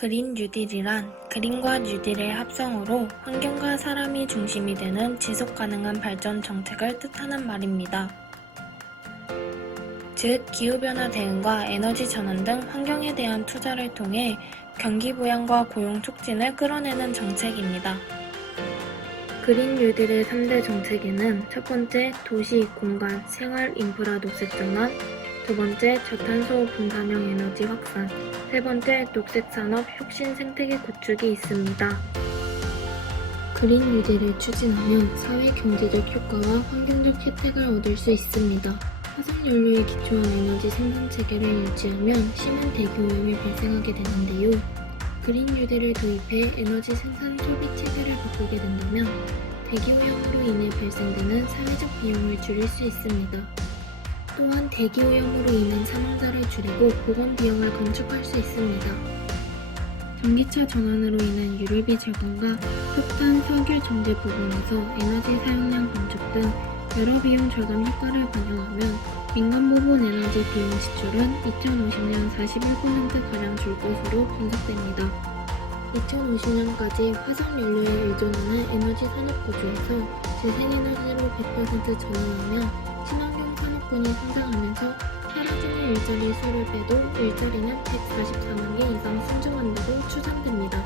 그린 뉴딜이란 그린과 뉴딜의 합성어로 환경과 사람이 중심이 되는 지속 가능한 발전 정책을 뜻하는 말입니다. 즉, 기후변화 대응과 에너지 전환 등 환경에 대한 투자를 통해 경기 부양과 고용 촉진을 끌어내는 정책입니다. 그린 뉴딜의 3대 정책에는 첫 번째 도시, 공간, 생활 인프라 녹색 전환, 두 번째 저탄소 분산형 에너지 확산, 세 번째 녹색 산업 혁신 생태계 구축이 있습니다. 그린 뉴딜을 추진하면 사회 경제적 효과와 환경적 혜택을 얻을 수 있습니다. 화석연료에 기초한 에너지 생산 체계를 유지하면 심한 대기오염이 발생하게 되는데요. 그린 뉴딜을 도입해 에너지 생산 소비 체계를 바꾸게 된다면 대기오염으로 인해 발생되는 사회적 비용을 줄일 수 있습니다. 또한 대기 오염으로 인한 사망자를 줄이고 보건 비용을 감축할 수 있습니다. 전기차 전환으로 인한 유류비 절감과 석탄, 석유 정제 부분에서 에너지 사용량 감축 등 여러 비용 절감 효과를 반영하면 민간 부분 에너지 비용 지출은 2050년 41%가량 줄 것으로 분석됩니다. 2050년까지 화석 연료에 의존하는 에너지 산업 구조에서 재생에너지로 100% 전환하면 친환경 산업군이 성장하면서 사라지는 일자리 수를 빼도 일자리는 144만 개 이상 생존한다고 추정됩니다.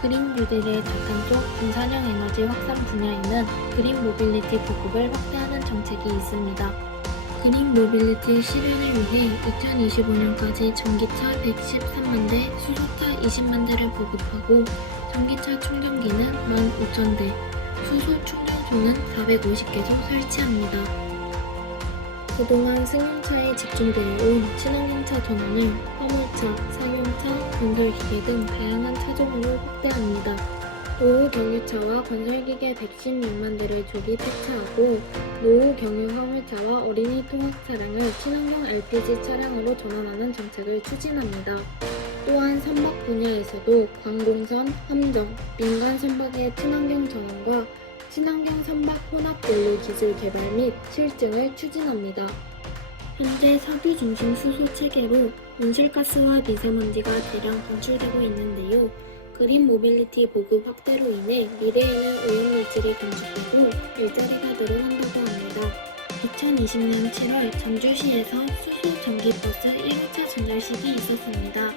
그린 뉴딜의 저탄소 분산형 에너지 확산 분야에는 그린 모빌리티 보급을 확대하는 정책이 있습니다. 그린 모빌리티 실현을 위해 2025년까지 전기차 113만 대, 수소차 20만 대를 보급하고 전기차 충전기는 15,000대, 수소 충전 소는 450개소 설치합니다. 그동안 승용차에 집중되어 온 친환경차 전환을 화물차, 상용차, 건설기계 등 다양한 차종으로 확대합니다. 노후 경유차와 건설기계 116만 대를 조기 폐차하고 노후 경유 화물차와 어린이 통학 차량을 친환경 LPG 차량으로 전환하는 정책을 추진합니다. 또한 선박 분야에서도 관공선, 함정, 민간 선박의 친환경 전환과 친환경 선박 혼합 연료 기술 개발 및 실증을 추진합니다. 현재 석유 중심 수소 체계로 온실가스와 미세먼지가 대량 방출되고 있는데요. 그린 모빌리티 보급 확대로 인해 미래에는 오염 물질이 감축되고 일자리가 늘어난다고 합니다. 2020년 7월 전주시에서 수소 전기버스 1호차 증설식이 있었습니다.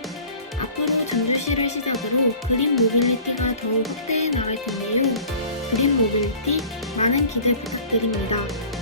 앞으로 전주시를 시작으로 그린 모빌리티가 더욱 확대해. 그린 모빌리티 많은 기대 부탁드립니다.